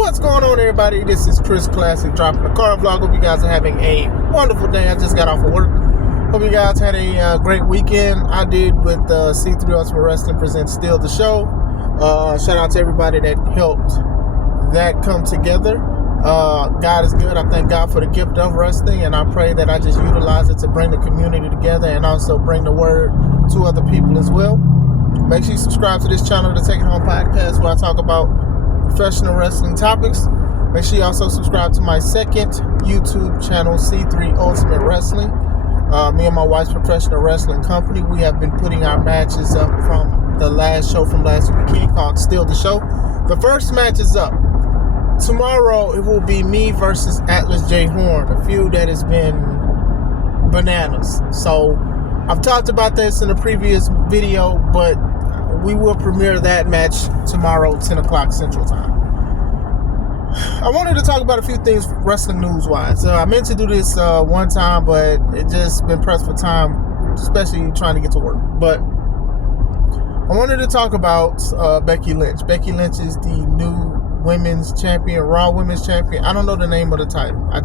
What's going on, everybody? This is Chris Classic dropping a car vlog. Hope you guys are having a wonderful day. I just got off of work. Hope you guys had a great weekend. I did with C3 Ultimate Wrestling presents Still the Show. Shout out to everybody that helped that come together. God is good. I thank God for the gift of wrestling, and I pray that I just utilize it to bring the community together and also bring the word to other people as well. Make sure you subscribe to this channel, the Take It Home Podcast, where I talk about professional wrestling topics. Make sure you also subscribe to my second YouTube channel, C3 Ultimate Wrestling. Me and my wife's professional wrestling company, we have been putting our matches up from the last show from last weekend called Still the Show. The first match is up. Tomorrow it will be me versus Atlas J. Horn, a feud that has been bananas. So I've talked about this in a previous video, but we will premiere that match tomorrow, 10 o'clock Central Time. I wanted to talk about a few things wrestling news-wise. I meant to do this one time, but it just been pressed for time, especially trying to get to work. But I wanted to talk about Becky Lynch. Becky Lynch is the new women's champion, Raw women's champion. I don't know the name of the title. I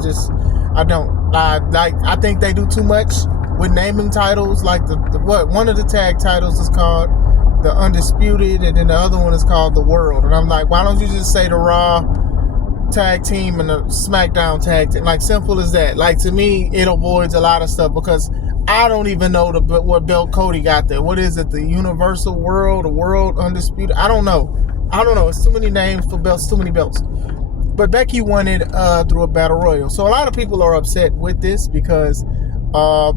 don't. I think they do too much with naming titles. Like one of the tag titles is called the Undisputed, and then the other one is called the World. And I'm like, why don't you just say the Raw tag team and the SmackDown tag team? Like, simple as that. Like, to me, it avoids a lot of stuff because I don't even know what belt Cody got there. What is it? The Universal World, the World Undisputed? I don't know. It's too many names for belts, too many belts. But Becky won it through a battle royal. So a lot of people are upset with this because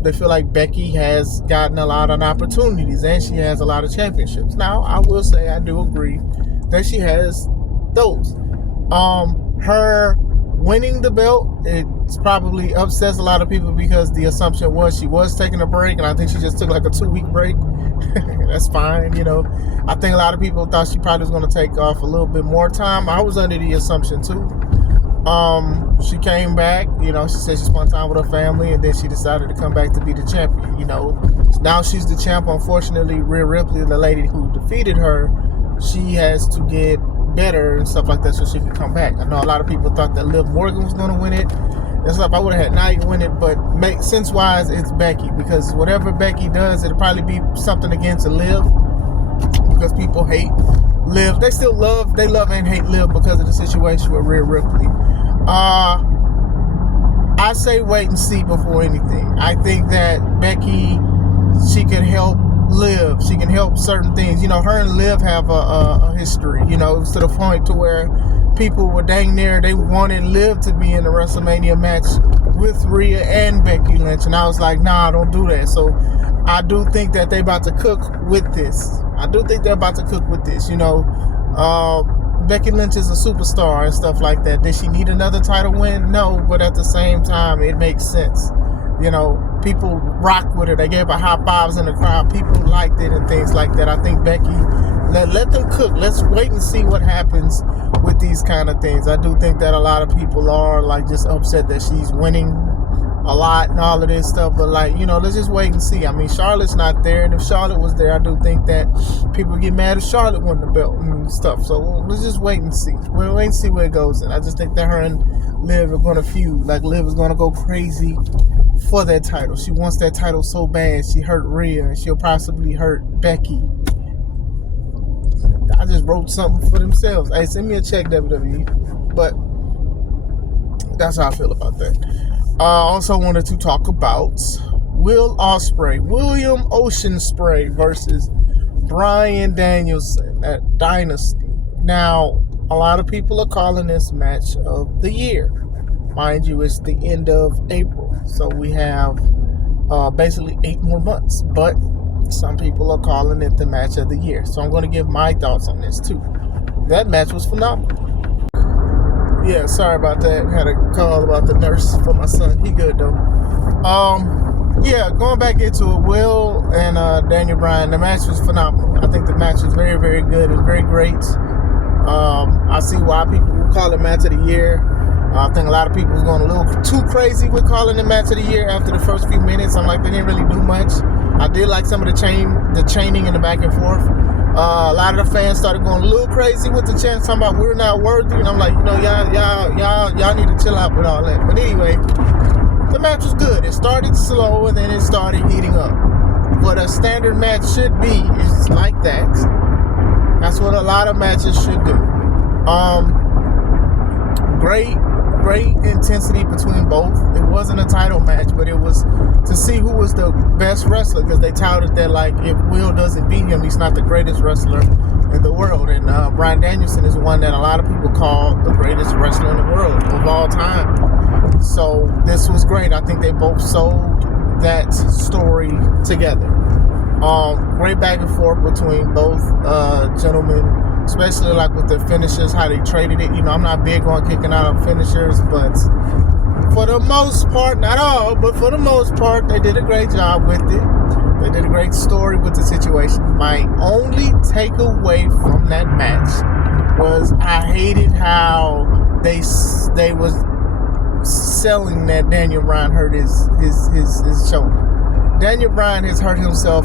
they feel like Becky has gotten a lot of opportunities and she has a lot of championships. Now, I will say I do agree that she has those. Her winning the belt, it's probably upsets a lot of people because the assumption was she was taking a break, and I think she just took like a 2-week break. That's fine, you know. I think a lot of people thought she probably was going to take off a little bit more time. I was under the assumption too. She came back, you know, she said she spent time with her family, and then she decided to come back to be the champion, you know. Now she's the champ. Unfortunately, Rhea Ripley, the lady who defeated her, she has to get better and stuff like that so she could come back. I know a lot of people thought that Liv Morgan was going to win it and stuff. I would have had Nia win it, but sense-wise, it's Becky, because whatever Becky does, it'll probably be something against Liv, because people hate Liv. They love and hate Liv because of the situation with Rhea Ripley. I say wait and see before anything. I think that Becky, she can help Liv. She can help certain things. You know, her and Liv have a history, you know, to the point to where people were dang near, they wanted Liv to be in the WrestleMania match with Rhea and Becky Lynch. And I was like, nah, don't do that. So I do think that they about to cook with this. You know, Becky Lynch is a superstar and stuff like that. Did she need another title win? No, but at the same time, it makes sense. You know, people rock with her. They gave her high fives in the crowd. People liked it and things like that. I think Becky, let them cook. Let's wait and see what happens with these kind of things. I do think that a lot of people are like just upset that she's winning a lot and all of this stuff, but like, you know, let's just wait and see. I mean, Charlotte's not there, and if Charlotte was there, I do think that people get mad if Charlotte won the belt and stuff. So let's just wait and see. We'll wait and see where it goes. And I just think that her and Liv are going to feud. Like, Liv is going to go crazy for that title. She wants that title so bad. She hurt Rhea, and she'll possibly hurt Becky. I just wrote something for themselves. Hey, send me a check, WWE. But that's how I feel about that. I also wanted to talk about William Ocean Spray versus Bryan Danielson at Dynasty. Now, a lot of people are calling this match of the year. Mind you, it's the end of April, so we have basically 8 more months. But some people are calling it the match of the year. So I'm going to give my thoughts on this too. That match was phenomenal. Yeah, sorry about that. Had a call about the nurse for my son. He good though. Yeah, going back into it, Will and Daniel Bryan, the match was phenomenal. I think the match was very, very good. It was very great. I see why people call it match of the year. I think a lot of people was going a little too crazy with calling it match of the year after the first few minutes. I'm like, they didn't really do much. I did like some of the chaining and the back and forth. A lot of the fans started going a little crazy with the chants talking about we're not worthy, and I'm like, y'all need to chill out with all that. But anyway, the match was good. It started slow and then it started heating up. What a standard match should be is like that. That's what a lot of matches should do. Great intensity between both. It wasn't a title match, but it was to see who was the best wrestler, because they touted that, like, if Will doesn't beat him, he's not the greatest wrestler in the world. And Bryan Danielson is one that a lot of people call the greatest wrestler in the world of all time. So this was great. I think they both sold that story together. Great back and forth between both gentlemen, especially like with the finishers, how they traded it. I'm not big on kicking out of finishers, but for the most part, not all, but for the most part, they did a great job with it. They did a great story with the situation. My only takeaway from that match was I hated how they was selling that Daniel Bryan hurt his shoulder. Daniel Bryan has hurt himself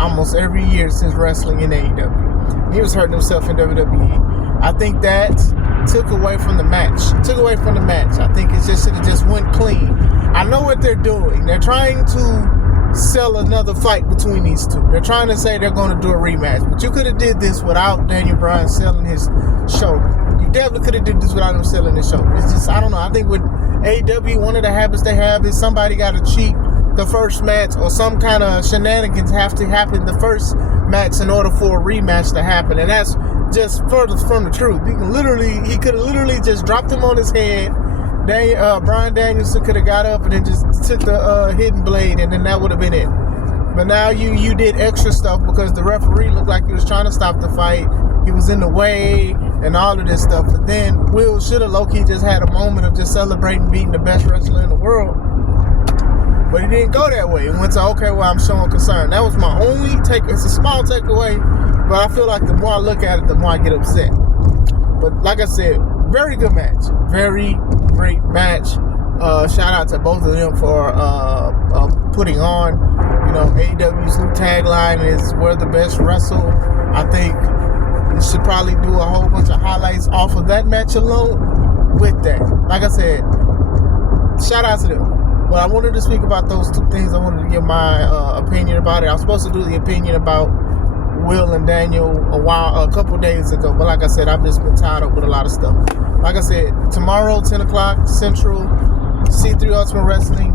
almost every year since wrestling in AEW. He was hurting himself in WWE. I think that took away from the match. I think it should have just went clean. I know what they're doing. They're trying to sell another fight between these two. They're trying to say they're going to do a rematch. But you could have did this without Daniel Bryan selling his shoulder. You definitely could have did this without him selling his shoulder. It's just, I don't know. I think with AEW, one of the habits they have is somebody got to cheat the first match, or some kind of shenanigans have to happen the first match in order for a rematch to happen. And that's just further from the truth. He could have literally just dropped him on his head. Bryan Danielson could have got up and then just took the hidden blade, and then that would have been it. But now you did extra stuff because the referee looked like he was trying to stop the fight. He was in the way and all of this stuff. But then Will should have low-key just had a moment of just celebrating beating the best wrestler in the world. But he didn't go that way. He went to, okay, well, I'm showing concern. That was my only take. It's a small takeaway, but I feel like the more I look at it, the more I get upset. But like I said, very good match. Very great match. Shout out to both of them for putting on. AEW's new tagline is "We're the best wrestle." I think we should probably do a whole bunch of highlights off of that match alone with that. Like I said, shout out to them. But I wanted to speak about those two things. I wanted to give my opinion about it. I was supposed to do the opinion about Will and Daniel a couple days ago. But like I said, I've just been tied up with a lot of stuff. Like I said, tomorrow, 10 o'clock Central, C3 Ultimate Wrestling,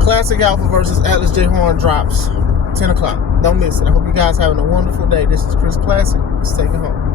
Classic Alpha versus Atlas J. Horn drops, 10 o'clock. Don't miss it. I hope you guys having a wonderful day. This is Chris Classic. Let's take it home.